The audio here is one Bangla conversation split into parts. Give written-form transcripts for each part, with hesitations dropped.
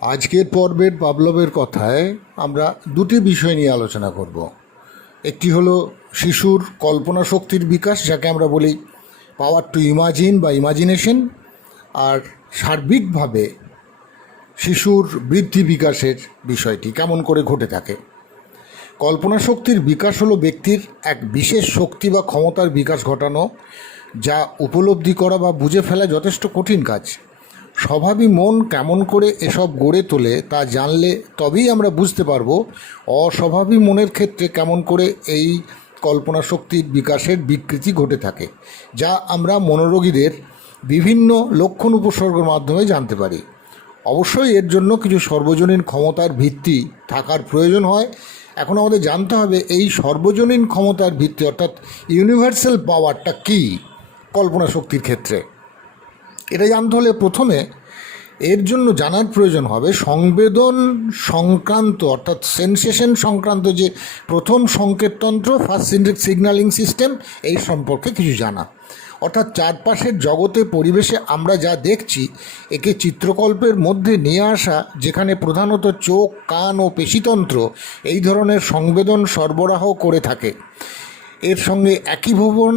আজকের পর্বের পাভলভের কথায় আমরা দুটি বিষয় নিয়ে আলোচনা করব। একটি হলো শিশুর কল্পনা শক্তির বিকাশ, যাকে আমরা বলি পাওয়ার টু ইমাজিন বা ইমাজিনেশন, আর সার্বিকভাবে শিশুর বৃদ্ধি বিকাশের বিষয়টি কেমন করে ঘটে থাকে। কল্পনা শক্তির বিকাশ হলো ব্যক্তির এক বিশেষ শক্তি বা ক্ষমতার বিকাশ ঘটানো, যা উপলব্ধি করা বা বুঝে ফেলা যথেষ্ট কঠিন কাজ। স্বভাবই মন কেমন করে এসব গড়ে তোলে তা জানলে তবেই আমরা বুঝতে পারবো অস্বভাবী মনের ক্ষেত্রে কেমন করে এই কল্পনা শক্তির বিকাশের বিকৃতি ঘটে থাকে, যা আমরা মনোরোগীদের বিভিন্ন লক্ষণ উপসর্গের মাধ্যমে জানতে পারি। অবশ্যই এর জন্য কিছু সর্বজনীন ক্ষমতার ভিত্তি থাকার প্রয়োজন হয়। এখন আমাদের জানতে হবে এই সর্বজনীন ক্ষমতার ভিত্তি অর্থাৎ ইউনিভার্সাল পাওয়ারটা কী কল্পনা শক্তির ক্ষেত্রে। এটা জানতে হলে প্রথমে এর জন্য জানার প্রয়োজন হবে সংবেদন সংক্রান্ত অর্থাৎ সেন্সেশন সংক্রান্ত যে প্রথম সংকেততন্ত্র, ফার্স্ট সিগন্যালিং সিস্টেম, এই সম্পর্কে কিছু জানা। অর্থাৎ চারপাশের জগতে পরিবেশে আমরা যা দেখছি একে চিত্রকল্পের মধ্যে নিয়ে আসা, যেখানে প্রধানত চোখ, কান ও পেশিতন্ত্র এই ধরনের সংবেদন সরবরাহ করে থাকে। এর সঙ্গে একীভবন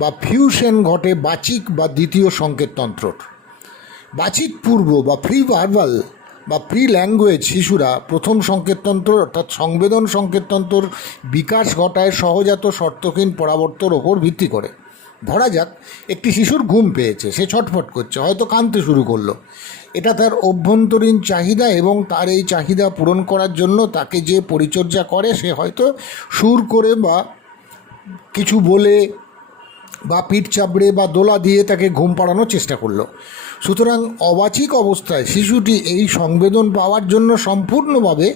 বা ফিউশন ঘটে বাচিক বা দ্বিতীয় সংকেততন্ত্রর। বাচিক পূর্ব বা প্রি ভার্বাল বা প্রি ল্যাঙ্গুয়েজ শিশুরা প্রথম সংকেততন্ত্র অর্থাৎ সংবেদন সংকেততন্ত্রর বিকাশ ঘটায় সহজাত শর্তহীন পরাবর্তর ওপর ভিত্তি করে। ধরা যাক একটি শিশুর ঘুম পেয়েছে, সে ছটফট করছে, হয়তো কাঁদতে শুরু করলো। এটা তার অভ্যন্তরীণ চাহিদা, এবং তার এই চাহিদা পূরণ করার জন্য তাকে যে পরিচর্যা করে সে হয়তো সুর করে বা কিছু বলে বা পিঠ চাপড়ে বা দোলা দিয়ে তাকে ঘুম পাড়ানোর চেষ্টা করলো। সুতরাং অবাচিক অবস্থায় শিশুটি এই সংবেদন পাওয়ার জন্য সম্পূর্ণভাবে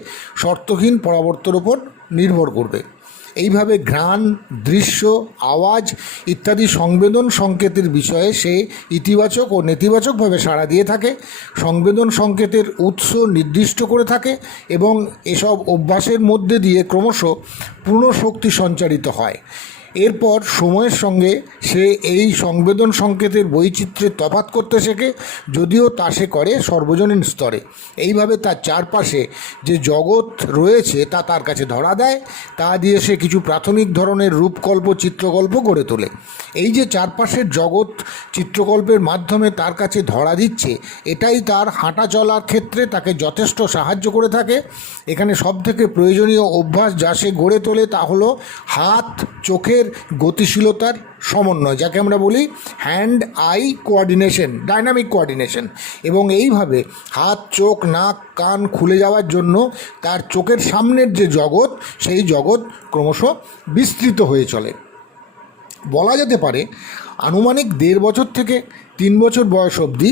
শর্তহীন পরাবর্তনের ওপর নির্ভর করবে। এইভাবে ঘ্রাণ, দৃশ্য, আওয়াজ ইত্যাদি সংবেদন সংকেতের বিষয়ে সে ইতিবাচক ও নেতিবাচকভাবে সাড়া দিয়ে থাকে, সংবেদন সংকেতের উৎস নির্দিষ্ট করে থাকে, এবং এসব অভ্যাসের মধ্যে দিয়ে ক্রমশ পূর্ণ শক্তি সঞ্চারিত হয়। এরপর সময়ের সঙ্গে সে এই সংবেদন সংকেতের বৈচিত্র্যের তফাৎ করতে শেখে, যদিও তা সে করে সর্বজনীন স্তরে। এইভাবে তার চারপাশে যে জগৎ রয়েছে তা তার কাছে ধরা দেয়, তা দিয়ে সে কিছু প্রাথমিক ধরনের রূপকল্প, চিত্রকল্প গড়ে তোলে। এই যে চারপাশের জগৎ চিত্রকল্পের মাধ্যমে তার কাছে ধরা দিচ্ছে, এটাই তার হাঁটা চলার ক্ষেত্রে তাকে যথেষ্ট সাহায্য করে থাকে। এখানে সবথেকে প্রয়োজনীয় অভ্যাস যা সে গড়ে তোলে তা হলো হাত চোখের গতিশীলতার সমন্বয়, যাকে আমরা বলি hand I coordination, dynamic coordination. এবং এইভাবে হাত, চোখ, নাক, কান খুলে যাওয়ার জন্য তার চোখের সামনের যে জগৎ, সেই জগৎ ক্রমশ বিস্তৃত হয়ে চলে। বলা যেতে পারে আনুমানিক 1.5 বছর থেকে 3 বছর বয়স অবধি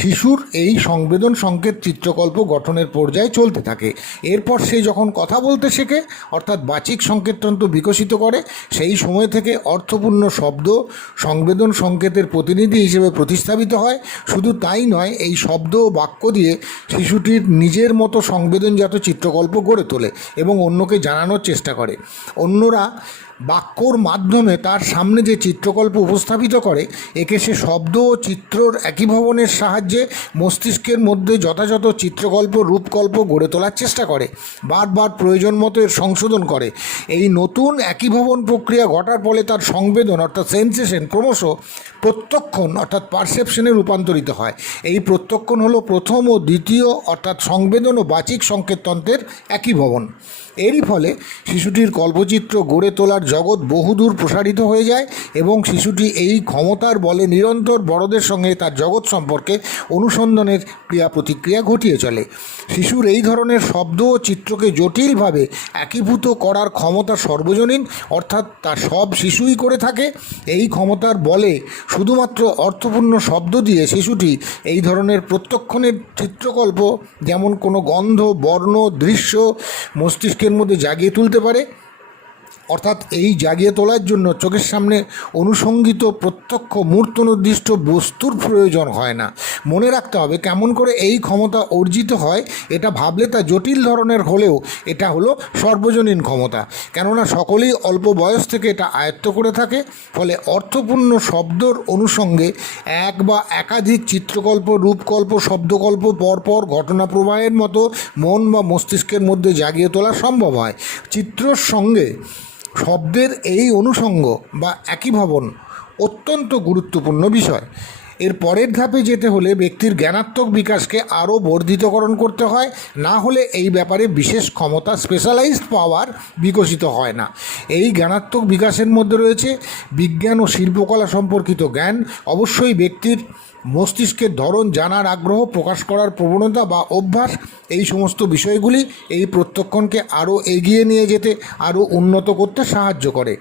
শিশুর এই সংবেদন সংকেত চিত্রকল্প গঠনের পর্যায়ে চলতে থাকে। এরপর সে যখন কথা বলতে শেখে অর্থাৎ বাচিক সংকেততন্ত্র বিকশিত করে, সেই সময় থেকে অর্থপূর্ণ শব্দ সংবেদন সংকেতের প্রতিনিধি হিসেবে প্রতিস্থাপিত হয়। শুধু তাই নয়, এই শব্দ ও বাক্য দিয়ে শিশুটির নিজের মতো সংবেদনজাত চিত্রকল্প গড়ে তোলে এবং অন্যকে জানানোর চেষ্টা করে। অন্যরা বাক্যর মাধ্যমে তার সামনে যে চিত্রকল্প উপস্থাপিত করে, একে সে শব্দ ও চিত্রর একীভবনের সাহায্যে মস্তিষ্কের মধ্যে যথাযথ চিত্রকল্প, রূপকল্প গড়ে তোলার চেষ্টা করে, বারবার প্রয়োজন মতো এর সংশোধন করে। এই নতুন একীভবন প্রক্রিয়া ঘটার ফলে তার সংবেদন অর্থাৎ সেন্সেশন ক্রমশ প্রত্যক্ষণ অর্থাৎ পারসেপশনে রূপান্তরিত হয়। এই প্রত্যক্ষণ হলো প্রথম ও দ্বিতীয় অর্থাৎ সংবেদন ও বাচিক সংকেততন্ত্রের একীভবন। এরই ফলে শিশুটির কল্পচিত্র গড়ে তোলার জগৎ বহুদূর প্রসারিত হয়ে যায়, এবং শিশুটি এই ক্ষমতার বলে নিরন্তর বড়দের সঙ্গে তার জগৎ সম্পর্কে অনুসন্ধানের ক্রিয়া প্রতিক্রিয়া ঘটিয়ে চলে। শিশুর এই ধরনের শব্দ ও চিত্রকে জটিলভাবে একীভূত করার ক্ষমতা সর্বজনীন, অর্থাৎ তা সব শিশুই করে থাকে। এই ক্ষমতার বলে শুধুমাত্র অর্থপূর্ণ শব্দ দিয়ে শিশুটি এই ধরনের প্রত্যক্ষণের চিত্রকল্প, যেমন কোনো গন্ধ, বর্ণ, দৃশ্য মস্তিষ্কের মধ্যে জাগিয়ে তুলতে পারে। অর্থাৎ এই জাগিয়ে তোলার জন্য চোখের সামনে অনুসঙ্গিত প্রত্যক্ষ মূর্ত নির্দিষ্ট বস্তুর প্রয়োজন হয় না। মনে রাখতে হবে কেমন করে এই ক্ষমতা অর্জিত হয়, এটা ভাবলে তা জটিল ধরনের হলেও এটা হলো সর্বজনীন ক্ষমতা। কেননা সকলেই অল্প বয়স থেকে এটা আয়ত্ত করে থাকে। ফলে অর্থপূর্ণ শব্দর অনুষঙ্গে এক বা একাধিক চিত্রকল্প, রূপকল্প, শব্দকল্প পরপর ঘটনা প্রবাহের মতো মন বা মস্তিষ্কের মধ্যে জাগিয়ে তোলা সম্ভব হয়। চিত্রর সঙ্গে শব্দের এই অনুষঙ্গ বা একীভবন অত্যন্ত গুরুত্বপূর্ণ বিষয়। এর পরের ধাপে যেতে হলে ব্যক্তির জ্ঞানাত্মক বিকাশকে আরও বর্ধিতকরণ করতে হয়, না হলে এই ব্যাপারে বিশেষ ক্ষমতা, স্পেশালাইজড পাওয়ার বিকশিত হয় না। এই জ্ঞানাত্মক বিকাশের মধ্যে রয়েছে বিজ্ঞান ও শিল্পকলা সম্পর্কিত জ্ঞান, অবশ্যই ব্যক্তির মস্তিষ্কের ধরন জানার আগ্রহ, প্রকাশ করার প্রবণতা বা অভ্যাস, এই সমস্ত বিষয়গুলি এই প্রত্যক্ষণকে আরও এগিয়ে নিয়ে যেতে, আরও উন্নত করতে সাহায্য করে।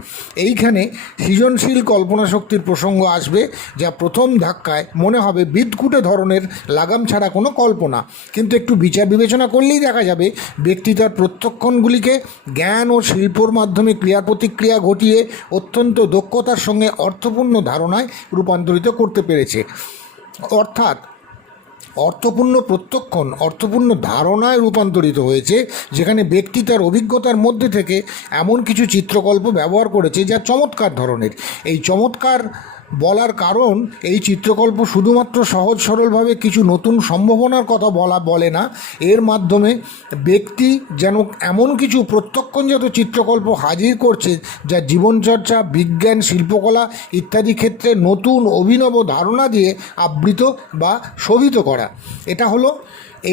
এইখানে সৃজনশীল কল্পনা শক্তির প্রসঙ্গ আসবে, যা প্রথম ধাক্কায় মনে হবে বিদঘুটে ধরনের লাগাম ছাড়া কোনো কল্পনা, কিন্তু একটু বিচার বিবেচনা করলেই দেখা যাবে ব্যক্তি তার প্রত্যক্ষণগুলিকে জ্ঞান ও শিল্পর মাধ্যমে ক্রিয়া প্রতিক্রিয়া ঘটিয়ে অত্যন্ত দক্ষতার সঙ্গে অর্থপূর্ণ ধারণায় রূপান্তরিত করতে পেরেছে। অর্থাৎ অর্থপূর্ণ প্রত্যক্ষণ অর্থপূর্ণ ধারণায় রূপান্তরিত হয়েছে, যেখানে ব্যক্তি তার অভিজ্ঞতার মধ্যে থেকে এমন কিছু চিত্রকল্প ব্যবহার করেছে যা চমৎকার ধরনের। এই চমৎকার বলার কারণ, এই চিত্রকল্প শুধুমাত্র সহজ সরলভাবে কিছু নতুন সম্ভাবনার কথা বলে না, এর মাধ্যমে ব্যক্তি যেন এমন কিছু প্রত্যক্ষণজাত চিত্রকল্প হাজির করছে যা জীবনচর্চা, বিজ্ঞান, শিল্পকলা ইত্যাদি ক্ষেত্রে নতুন অভিনব ধারণা দিয়ে আবৃত বা শোভিত করা। এটা হলো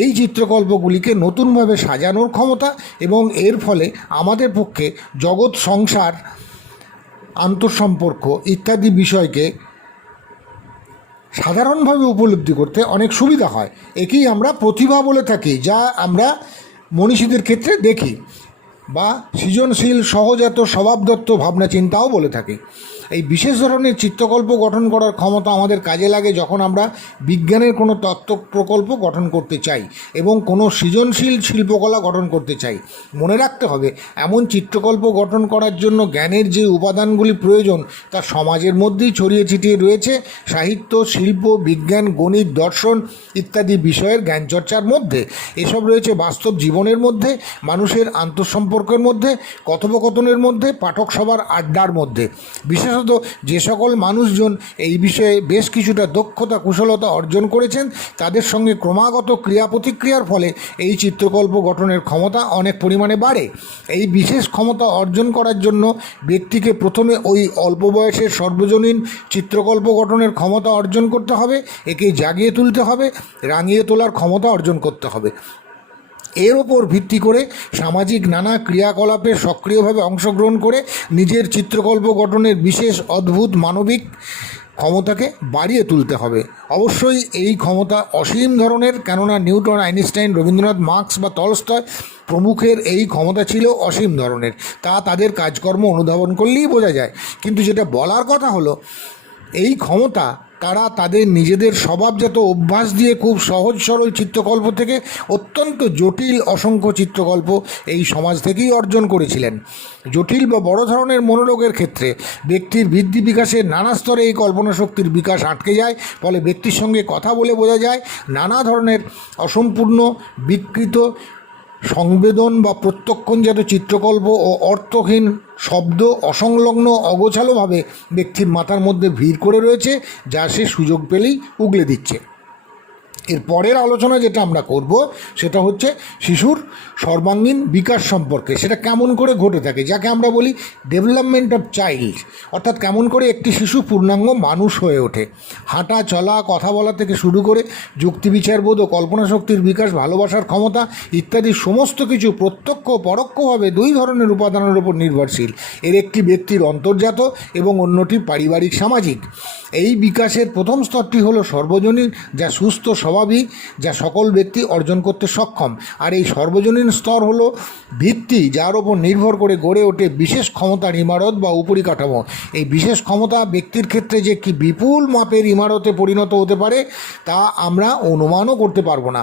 এই চিত্রকল্পগুলিকে নতুনভাবে সাজানোর ক্ষমতা, এবং এর ফলে আমাদের পক্ষে জগৎ, সংসার, আন্তঃসম্পর্ক ইত্যাদি বিষয়কে সাধারণভাবে উপলব্ধি করতে অনেক সুবিধা হয়। একেই আমরা প্রতিভা বলে থাকি, যা আমরা মনীষীদের ক্ষেত্রে দেখি, বা সৃজনশীল সহজাত স্বভাবদত্ত ভাবনা চিন্তাও বলে থাকি। এই বিশেষ ধরনের চিত্রকল্প গঠন করার ক্ষমতা আমাদের কাজে লাগে যখন আমরা বিজ্ঞানের কোনো তত্ত্ব প্রকল্প গঠন করতে চাই এবং কোনো সৃজনশীল শিল্পকলা গঠন করতে চাই। মনে রাখতে হবে, এমন চিত্রকল্প গঠন করার জন্য জ্ঞানের যে উপাদানগুলি প্রয়োজন তা সমাজের মধ্যেই ছড়িয়ে ছিটিয়ে রয়েছে সাহিত্য, শিল্প, বিজ্ঞান, গণিত, দর্শন ইত্যাদি বিষয়ের জ্ঞানচর্চার মধ্যে। এসব রয়েছে বাস্তব জীবনের মধ্যে, মানুষের আন্তঃসম্পর্কের মধ্যে, কথোপকথনের মধ্যে, পাঠক সভার আড্ডার মধ্যে। বিশেষত যে সকল মানুষজন এই বিষয়ে বেশ কিছুটা দক্ষতা, কুশলতা অর্জন করেছেন, তাদের সঙ্গে ক্রমাগত ক্রিয়া প্রতিক্রিয়ার ফলে এই চিত্রকল্প গঠনের ক্ষমতা অনেক পরিমাণে বাড়ে। এই বিশেষ ক্ষমতা অর্জন করার জন্য ব্যক্তিকে প্রথমে ওই অল্প বয়সের সর্বজনীন চিত্রকল্প গঠনের ক্ষমতা অর্জন করতে হবে, একে জাগিয়ে তুলতে হবে, রাঙিয়ে তোলার ক্ষমতা অর্জন করতে হবে। এর ওপর ভিত্তি করে সামাজিক নানা ক্রিয়াকলাপে সক্রিয়ভাবে অংশগ্রহণ করে নিজের চিত্রকল্প গঠনের বিশেষ অদ্ভুত মানবিক ক্ষমতাকে বাড়িয়ে তুলতে হবে। অবশ্যই এই ক্ষমতা অসীম ধরনের, কেননা নিউটন, আইনস্টাইন, রবীন্দ্রনাথ, মার্কস বা টলস্টয় প্রমুখের এই ক্ষমতা ছিল অসীম ধরনের। তা তাদের কাজকর্ম অনুধাবন করলেই বোঝা যায়। কিন্তু যেটা বলার কথা হলো, এই ক্ষমতা তারা তাদের নিজেদের স্বভাবজাত অভ্যাস দিয়ে খুব সহজ সরল চিত্রকল্প থেকে অত্যন্ত জটিল অসংখ্য চিত্রকল্প এই সমাজ থেকেই অর্জন করেছিলেন। জটিল বা বড় ধরনের মনোরোগের ক্ষেত্রে ব্যক্তির বৃদ্ধি বিকাশের নানা স্তরে এই কল্পনা শক্তির বিকাশ আটকে যায়। ফলে ব্যক্তির সঙ্গে কথা বলে বোঝা যায় নানা ধরনের অসম্পূর্ণ, বিকৃত সংবেদন বা প্রত্যক্ষণজাত চিত্রকল্প ও অর্থহীন শব্দ অসংলগ্ন অগোছালোভাবে ব্যক্তির মাথার মধ্যে ভিড় করে রয়েছে, যা সে সুযোগ পেলেই উগলে দিচ্ছে। এর পরের আলোচনা যেটা আমরা করব সেটা হচ্ছে শিশুর সর্বাঙ্গীন বিকাশ সম্পর্কে। সেটা কেমন করে ঘটে থাকে, যাকে আমরা বলি ডেভেলপমেন্ট অফ চাইল্ড, অর্থাৎ কেমন করে একটি শিশু পূর্ণাঙ্গ মানুষ হয়ে ওঠে। হাঁটা, চলা, কথা বলা থেকে শুরু করে যুক্তি বিচারবোধ ও কল্পনা শক্তির বিকাশ, ভালোবাসার ক্ষমতা ইত্যাদি সমস্ত কিছু প্রত্যক্ষ পরোক্ষভাবে দুই ধরনের উপাদানের উপর নির্ভরশীল। এর একটি ব্যক্তির অন্তর্জাত এবং অন্যটি পারিবারিক সামাজিক। এই বিকাশের প্রথম স্তরটি হলো সর্বজনীন, যা সুস্থ স্বভাবই, যা সকল ব্যক্তি অর্জন করতে সক্ষম। আর এই সর্বজনীন স্তর হলো ভিত্তি, যার ওপর নির্ভর করে গড়ে ওঠে বিশেষ ক্ষমতার ইমারত বা উপরিকাঠামো। এই বিশেষ ক্ষমতা ব্যক্তির ক্ষেত্রে যে কি বিপুল মাপের ইমারতে পরিণত হতে পারে তা আমরা অনুমানও করতে পারবো না।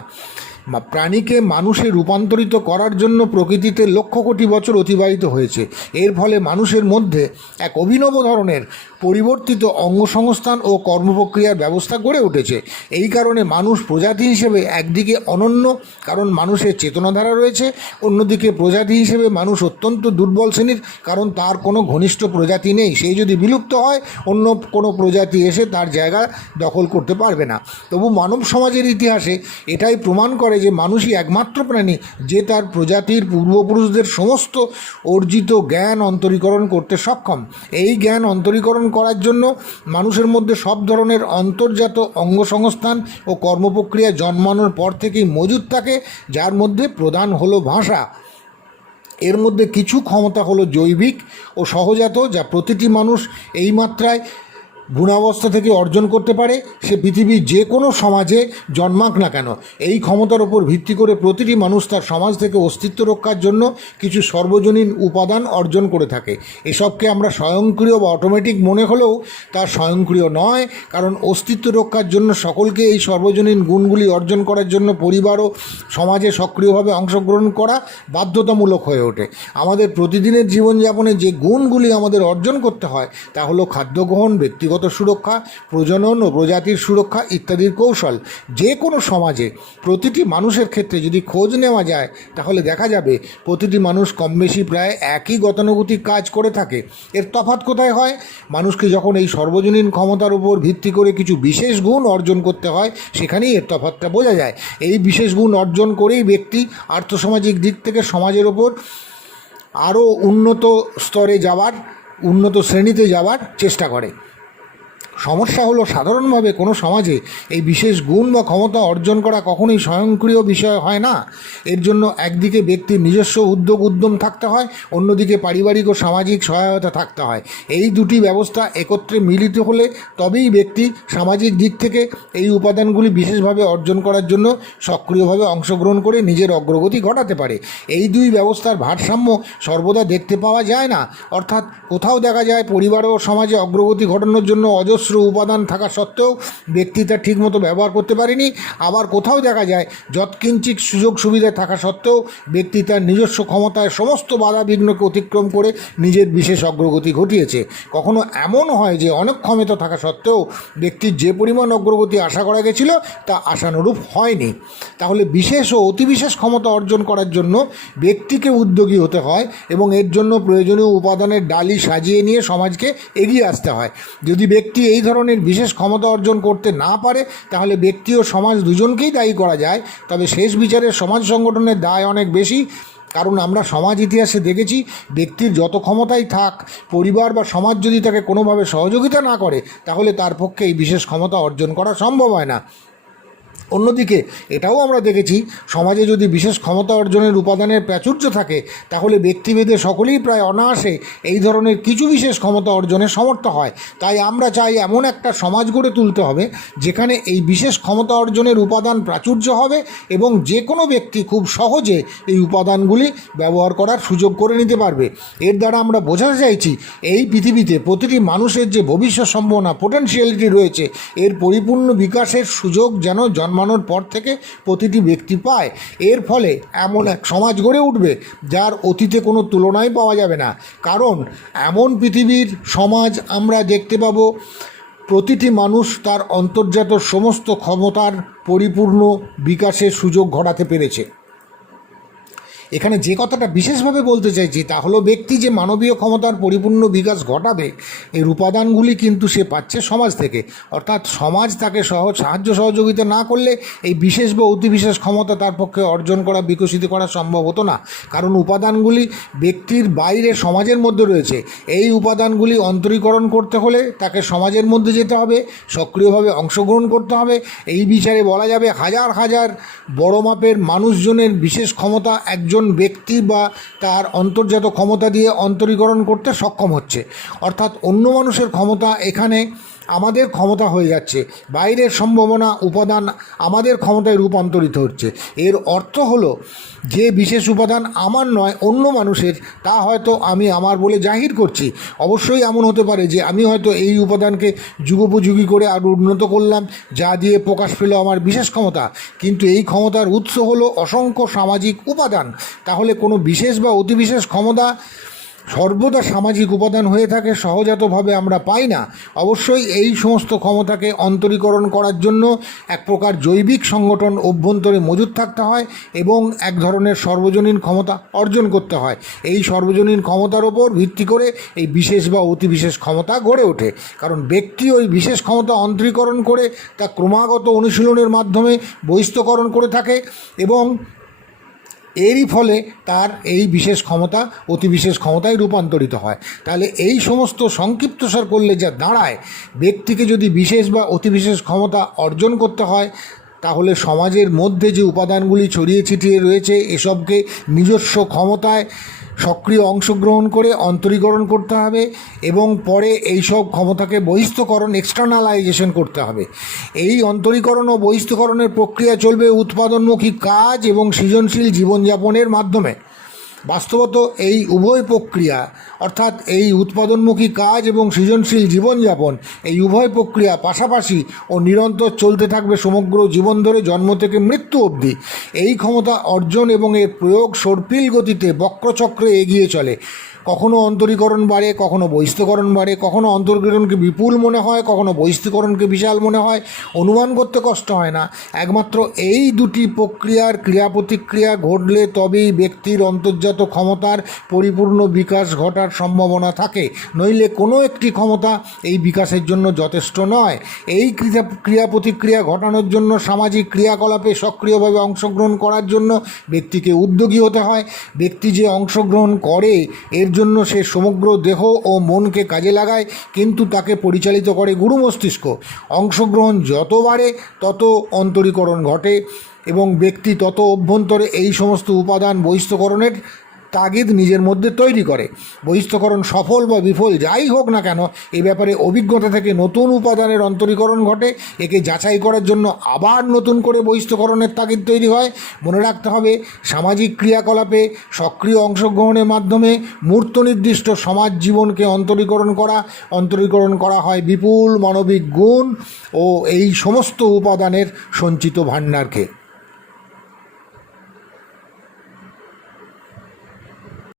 প্রাণীকে মানুষে রূপান্তরিত করার জন্য প্রকৃতিতে লক্ষ কোটি বছর অতিবাহিত হয়েছে। এর ফলে মানুষের মধ্যে এক অভিনব ধরনের পরিবর্তিত অঙ্গসংস্থান ও কর্মপ্রক্রিয়ার ব্যবস্থা গড়ে উঠেছে। এই কারণে মানুষ প্রজাতি হিসেবে একদিকে অনন্য, কারণ মানুষের চেতনাধারা রয়েছে, অন্যদিকে প্রজাতি হিসেবে মানুষ অত্যন্ত দুর্বল শ্রেণীর, কারণ তার কোনো ঘনিষ্ঠ প্রজাতি নেই। সেই যদি বিলুপ্ত হয়, অন্য কোনো প্রজাতি এসে তার জায়গা দখল করতে পারবে না। তবু মানব সমাজের ইতিহাসে এটাই প্রমাণ করে যে মানুষই একমাত্র প্রাণী যে তার প্রজাতির পূর্বপুরুষদের সমস্ত অর্জিত জ্ঞান অন্তরীকরণ করতে সক্ষম। এই জ্ঞান অন্তরীকরণ করার জন্য মানুষের মধ্যে সব ধরনের অন্তর্জাত অঙ্গসংস্থান ও কর্মপ্রক্রিয়া জন্মানোর পর থেকেই মজুদ থাকে, যার মধ্যে প্রধান হলো ভাষা। এর মধ্যে কিছু ক্ষমতা হলো জৈবিক ও সহজাত, যা প্রতিটি মানুষ এই মাত্রায় গুণাবস্থা থেকে অর্জন করতে পারে, সে পৃথিবীর যে কোনো সমাজে জন্মাক না কেন। এই ক্ষমতার ওপর ভিত্তি করে প্রতিটি মানুষ তার সমাজ থেকে অস্তিত্ব রক্ষার জন্য কিছু সর্বজনীন উপাদান অর্জন করে থাকে। এসবকে আমরা স্বয়ংক্রিয় বা অটোমেটিক মনে হলেও তা স্বয়ংক্রিয় নয়, কারণ অস্তিত্ব রক্ষার জন্য সকলকে এই সর্বজনীন গুণগুলি অর্জন করার জন্য পরিবার ও সমাজে সক্রিয়ভাবে অংশগ্রহণ করা বাধ্যতামূলক হয়ে ওঠে। আমাদের প্রতিদিনের জীবনযাপনে যে গুণগুলি আমাদের অর্জন করতে হয় তা হলো খাদ্য গ্রহণ, ব্যক্তিগত সুরক্ষা, প্রজনন ও প্রজাতির সুরক্ষা ইত্যাদির কৌশল। যে কোনো সমাজে প্রতিটি মানুষের ক্ষেত্রে যদি খোঁজ নেওয়া যায়, তাহলে দেখা যাবে প্রতিটি মানুষ কম বেশি প্রায় একই গতানুগতিক কাজ করে থাকে। এর তফাৎ কোথায় হয়? মানুষকে যখন এই সর্বজনীন ক্ষমতার উপর ভিত্তি করে কিছু বিশেষ গুণ অর্জন করতে হয়, সেখানেই এর তফাৎটা বোঝা যায়। এই বিশেষ গুণ অর্জন করেই ব্যক্তি আর্থসামাজিক দিক থেকে সমাজের ওপর আরও উন্নত স্তরে যাওয়ার, উন্নত শ্রেণীতে যাওয়ার চেষ্টা করে। সমস্যা হলো সাধারণভাবে কোনো সমাজে এই বিশেষ গুণ বা ক্ষমতা অর্জন করা কখনোই স্বয়ংক্রিয় বিষয় হয় না। এর জন্য একদিকে ব্যক্তির নিজস্ব উদ্যম থাকতে হয়, অন্যদিকে পারিবারিক ও সামাজিক সহায়তা থাকতে হয়। এই দুটি ব্যবস্থা একত্রে মিলিত হলে তবেই ব্যক্তি সামাজিক দিক থেকে এই উপাদানগুলি বিশেষভাবে অর্জন করার জন্য সক্রিয়ভাবে অংশগ্রহণ করে নিজের অগ্রগতি ঘটাতে পারে। এই দুই ব্যবস্থার ভারসাম্য সর্বদা দেখতে পাওয়া যায় না। অর্থাৎ কোথাও দেখা যায় পরিবার ও সমাজে অগ্রগতি ঘটানোর জন্য অজস্র উপাদান থাকা সত্ত্বেও ব্যক্তি তা ঠিকমতো ব্যবহার করতে পারেনি, আবার কোথাও দেখা যায় যৎকিঞ্চিৎ সুযোগ সুবিধা থাকা সত্ত্বেও ব্যক্তি তার নিজস্ব ক্ষমতায় সমস্ত বাধা বিঘ্নকে অতিক্রম করে নিজের বিশেষ অগ্রগতি ঘটিয়েছে। কখনো এমন হয় যে অনেক ক্ষমতা থাকা সত্ত্বেও ব্যক্তির যে পরিমাণ অগ্রগতি আশা করা গেছিল তা আশানুরূপ হয়নি। তাহলে বিশেষ ও অতি বিশেষ ক্ষমতা অর্জন করার জন্য ব্যক্তিকে উদ্যোগী হতে হয় এবং এর জন্য প্রয়োজনীয় উপাদানের ডালি সাজিয়ে নিয়ে সমাজকে এগিয়ে আসতে হয়। যদি ব্যক্তি এই ধরনের বিশেষ ক্ষমতা অর্জন করতে না পারে, তাহলে ব্যক্তি ও সমাজ দুজনকেই দায়ী করা যায়। তবে শেষ বিচারে সমাজ সংগঠনের দায় অনেক বেশি, কারণ আমরা সমাজ ইতিহাসে দেখেছি ব্যক্তির যত ক্ষমতাই থাক, পরিবার বা সমাজ যদি তাকে কোনোভাবে সহযোগিতা না করে, তাহলে তার পক্ষে এই বিশেষ ক্ষমতা অর্জন করা সম্ভব হয় না। অন্যদিকে এটাও আমরা দেখেছি, সমাজে যদি বিশেষ ক্ষমতা অর্জনের উপাদানের প্রাচুর্য থাকে, তাহলে ব্যক্তিভেদে সকলেই প্রায় অনায়াসে এই ধরনের কিছু বিশেষ ক্ষমতা অর্জনে সমর্থ হয়। তাই আমরা চাই এমন একটা সমাজ গড়ে তুলতে হবে যেখানে এই বিশেষ ক্ষমতা অর্জনের উপাদান প্রাচুর্য হবে এবং যে কোনো ব্যক্তি খুব সহজে এই উপাদানগুলি ব্যবহার করার সুযোগ করে নিতে পারবে। এর দ্বারা আমরা বোঝাতে চাইছি এই পৃথিবীতে প্রতিটি মানুষের যে ভবিষ্যৎ সম্ভাবনা, পোটেনশিয়ালিটি রয়েছে, এর পরিপূর্ণ বিকাশের সুযোগ যেন জন্মানোর পর থেকে প্রতিটি ব্যক্তি পায়। এর ফলে এমন এক সমাজ গড়ে উঠবে যার অতীতে কোনো তুলনাই পাওয়া যাবে না। কারণ এমন পৃথিবীর সমাজ আমরা দেখতে পাবো প্রতিটি মানুষ তার অন্তর্জাত সমস্ত ক্ষমতার পরিপূর্ণ বিকাশের সুযোগ ঘটাতে পেরেছে। এখানে যে কথাটা বিশেষভাবে বলতে চাইছি তা হলো ব্যক্তি যে মানবীয় ক্ষমতার পরিপূর্ণ বিকাশ ঘটাবে, এর উপাদানগুলি কিন্তু সে পাচ্ছে সমাজ থেকে। অর্থাৎ সমাজ তাকে সাহায্য সহযোগিতা না করলে এই বিশেষ বা অতি বিশেষ ক্ষমতা তার পক্ষে অর্জন করা, বিকশিত করা সম্ভব হতো না। কারণ উপাদানগুলি ব্যক্তির বাইরে সমাজের মধ্যে রয়েছে। এই উপাদানগুলি অন্তরীকরণ করতে হলে তাকে সমাজের মধ্যে যেতে হবে, সক্রিয়ভাবে অংশগ্রহণ করতে হবে। এই বিচারে বলা যাবে হাজার হাজার বড় মাপের মানুষজনের বিশেষ ক্ষমতা একজন ব্যক্তি বা তার অন্তর্জাত ক্ষমতা দিয়ে অন্তরীকরণ করতে সক্ষম হচ্ছে। অর্থাৎ অন্য মানুষের ক্ষমতা এখানে আমাদের ক্ষমতা হয়ে যাচ্ছে, বাইরের সম্ভাবনা উপাদান আমাদের ক্ষমতায় রূপান্তরিত হচ্ছে। এর অর্থ হলো যে বিশেষ উপাদান আমার নয় অন্য মানুষের, তা হয়তো আমি আমার বলে জাহির করছি। অবশ্যই এমন হতে পারে যে আমি হয়তো এই উপাদানকে যুগোপযোগী করে আরও উন্নত করলাম, যা দিয়ে প্রকাশ পেল আমার বিশেষ ক্ষমতা, কিন্তু এই ক্ষমতার উৎস হলো অসংখ্য সামাজিক উপাদান। তাহলে কোনো বিশেষ বা অতিবিশেষ ক্ষমতা সর্বদা সামাজিক উপাদান হয়ে থাকে, সহজাতভাবে আমরা পাই না। অবশ্যই এই সমস্ত ক্ষমতাকে অন্তরীকরণ করার জন্য এক প্রকার জৈবিক সংগঠন অভ্যন্তরে মজুদ থাকতে হয় এবং এক ধরনের সর্বজনীন ক্ষমতা অর্জন করতে হয়। এই সর্বজনীন ক্ষমতার ওপর ভিত্তি করে এই বিশেষ বা অতিবিশেষ ক্ষমতা গড়ে ওঠে। কারণ ব্যক্তি ওই বিশেষ ক্ষমতা অন্তরীকরণ করে তা ক্রমাগত অনুশীলনের মাধ্যমে বহিস্থকরণ করে থাকে এবং এরই ফলে তার এই বিশেষ ক্ষমতা অতি বিশেষ ক্ষমতায় রূপান্তরিত হয়। তাহলে এই সমস্ত সংক্ষিপ্তসার করলে যা দাঁড়ায়, ব্যক্তিকে যদি বিশেষ বা অতি বিশেষ ক্ষমতা অর্জন করতে হয়, তাহলে সমাজের মধ্যে যে উপাদানগুলি ছড়িয়ে ছিটিয়ে রয়েছে এসবকে নিজস্ব ক্ষমতায় সক্রিয় অংশগ্রহণ করে অন্তরীকরণ করতে হবে এবং পরে এই সব ক্ষমতাকে বহিস্থকরণ এক্সটার্নালাইজেশন করতে হবে। এই অন্তরীকরণ ও বহিস্থকরণের প্রক্রিয়া চলবে উৎপাদনমুখী কাজ এবং সৃজনশীল জীবনযাপনের মাধ্যমে। বাস্তবত এই উভয় প্রক্রিয়া অর্থাৎ এই উৎপাদনমুখী কাজ এবং সৃজনশীল জীবনযাপন, এই উভয় প্রক্রিয়া পাশাপাশি ও নিরন্তর চলতে থাকবে সমগ্র জীবন ধরে, জন্ম থেকে মৃত্যু অবধি। এই ক্ষমতা অর্জন এবং এর প্রয়োগ সর্পিল গতিতে বক্রচক্রে এগিয়ে চলে। কখনো অন্তরীকরণ বাড়ে, কখনো বহিস্থকরণ বাড়ে, কখনো অন্তরীকরণকে বিপুল মনে হয়, কখনো বহিস্থকরণকে বিশাল মনে হয়। অনুমান করতে কষ্ট হয় না। একমাত্র এই দুটি প্রক্রিয়ার ক্রিয়া প্রতিক্রিয়া ঘটলে তবেই ব্যক্তির অন্তর্জাত ক্ষমতার পরিপূর্ণ বিকাশ ঘটার সম্ভাবনা থাকে, নইলে কোনো একটি ক্ষমতা এই বিকাশের জন্য যথেষ্ট নয়। এই ক্রিয়া প্রতিক্রিয়া ঘটানোর জন্য সামাজিক ক্রিয়াকলাপে সক্রিয়ভাবে অংশগ্রহণ করার জন্য ব্যক্তিকে উদ্যোগী হতে হয়। ব্যক্তি যে অংশগ্রহণ করে এর জন্য সে সমগ্র দেহ ও মনকে কাজে লাগায়, কিন্তু তাকে পরিচালিত করে গুরু মস্তিষ্ক। অংশগ্রহণ যত বাড়ে তত অন্তরীকরণ ঘটে এবং ব্যক্তি তত অভ্যন্তরে এই সমস্ত উপাদান বহিস্থকরণের তাগিদ নিজের মধ্যে তৈরি করে। বহিস্থকরণ সফল বা বিফল যাই হোক না কেন, এ ব্যাপারে অভিজ্ঞতা থেকে নতুন উপাদানের অন্তরীকরণ ঘটে। একে যাচাই করার জন্য আবার নতুন করে বহিস্থকরণের তাগিদ তৈরি হয়। মনে রাখতে হবে, সামাজিক ক্রিয়াকলাপে সক্রিয় অংশগ্রহণের মাধ্যমে মূর্ত নির্দিষ্ট সমাজ জীবনকে অন্তরীকরণ করা হয় বিপুল মানবিক গুণ ও এই সমস্ত উপাদানের সঞ্চিত ভাণ্ডারকে।